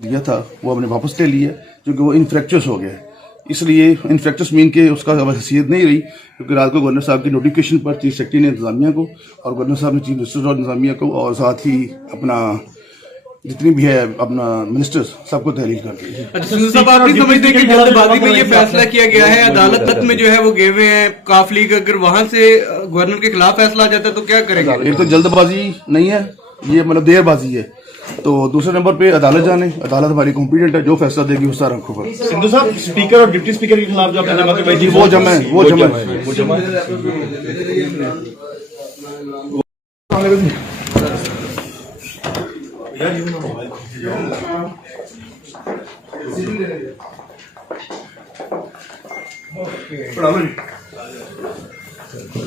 दिया था वो हमने वापस ले लिया क्योंकि वो इनफ्रैक्चर्स हो गया है। इसलिए इनफ्रैक्चर्स मीन के उसका हैसियत नहीं रही, क्योंकि रात को गवर्नर साहब की नोटिफिकेशन पर चीफ सेक्रेटरी ने इंतजामिया को और गवर्नर साहब ने चीफ मिनिस्टर और इंतजामिया को और साथ ही अपना जितनी भी है अपना मिनिस्टर्स सबको तहरीर कर दी। अच्छा संजय साहब, आप नहीं समझते कि जल्दबाजी में ये फैसला किया गया है? अदालत तक में जो है वो गए हुए हैं काफ लीग, अगर वहां से गवर्नर के खिलाफ फैसला आ जाता है तो क्या करेंगे? एक तो जल्दबाजी नहीं है, ये मतलब देरबाजी है। तो दूसरे नंबर पे अदालत जाने, अदालत हमारी कॉम्पिटेंट है, जो फैसला देगी उस सारा पर। सिद्धू साहब, स्पीकर और डिप्टी स्पीकर के खिलाफ जो आपने जमा की बैठी वो जमा है।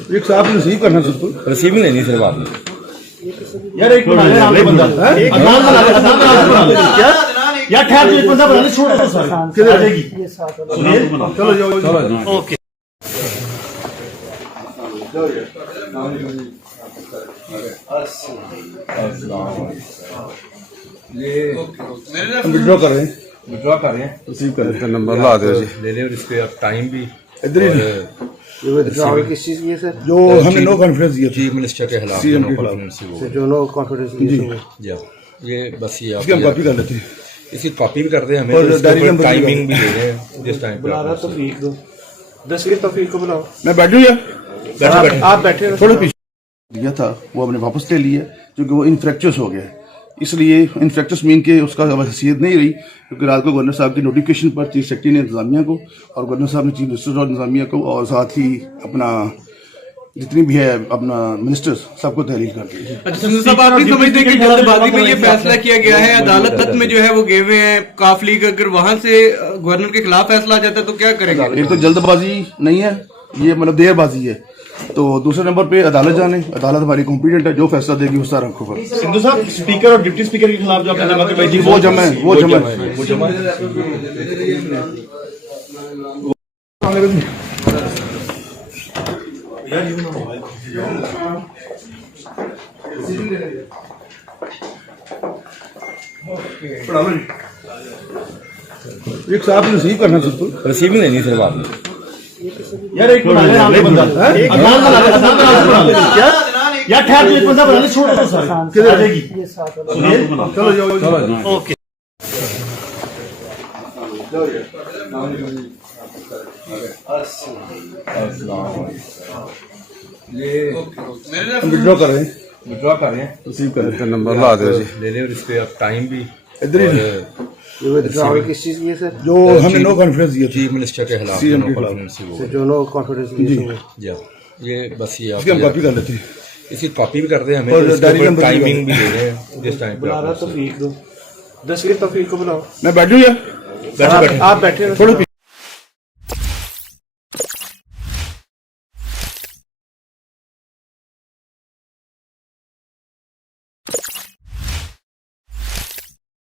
एक साहब रिसीव करना सिर्फ रिसीविंग नहीं सिर्फ आप यार एक बंदा क्या यार ठहर एक बंदा बना छोड़ दो सर किधर आ जाएगी चलो जाओ ओके विड्रॉ कर रहे हैं, रिसीव कर रहे हैं। नंबर ला दो जी, ले ले और इसके आप टाइम भी इधर ही किस चीज की है सर? जो हमने नो कॉन्फिडेंस दिया था चीफ मिनिस्टर के खिलाफ CM के नो खिलाफ। कॉन्फिडेंस वो जो नो कॉन्फिडेंस की है जी ये बस ये इसकी हम कॉपी कर लेते हैं। इसकी कॉपी भी करते हैं हमें, और तो डायरी इसके नंबर ऊपर भी टाइमिंग भी दे रहे हैं जिस टाइम पे बुला रहा तो फीक दो 10 की तौफीक को बुलाओ। मैं बैठूं या आप बैठे थोड़ा पीछे दिया था वो हमने वापस ले लिया क्योंकि वो इनफ्रैक्चर्स हो गया है। इसलिए इनफ्रैक्चर्स मीन के उसका हैसियत नहीं रही, क्योंकि रात को गवर्नर साहब की नोटिफिकेशन पर चीफ सेक्रेटरी ने इंतजामिया को और गवर्नर साहब ने चीफ मिनिस्टर और इंतजामिया को और साथ ही अपना जितनी भी है अपना मिनिस्टर्स सबको तहरीर कर दी। अच्छा संजय साहब, आप नहीं समझते कि जल्दबाजी में ये फैसला किया गया है? अदालत तक में जो है वो गए हुए हैं काफ लीग, अगर वहां से गवर्नर के खिलाफ फैसला आ जाता है तो क्या करेंगे? एक तो जल्दबाजी नहीं है, ये मतलब देरबाजी है। तो दूसरे नंबर पे अदालत जाने, अदालत हमारी कॉम्पिटेंट है, जो फैसला देगी उस सारा पर। सिद्धू साहब, स्पीकर और डिप्टी स्पीकर के खिलाफ जो आपने जमा की बैठी वो जमा है। एक साहब रिसीव करना सिर्फ रिसीविंग नहीं सिर्फ आप यार एक बंदा क्या यार ठहर एक बंदा बना छोड़ दो सर किधर आ जाएगी चलो जाओ ओके विड्रॉ कर रहे हैं, रिसीव कर रहे हैं। नंबर ला दो जी, ले ले और इसके आप टाइम भी इधर ही किस चीज की है सर? जो हमने नो कॉन्फिडेंस दिया था चीफ मिनिस्टर के खिलाफ CM नो के खिलाफ। कॉन्फिडेंस वो जो नो कॉन्फिडेंस की है जी ये बस ये इसकी हम कॉपी कर लेते हैं। इसकी कॉपी भी करते हैं हमें, और तो इसके डायरी ऊपर नंबर भी टाइमिंग भी दे रहे हैं जिस टाइम पे बुला रहा तो फीक दो 10 की तौफीक को बुलाओ। मैं बैठूं या आप बैठे थोड़ा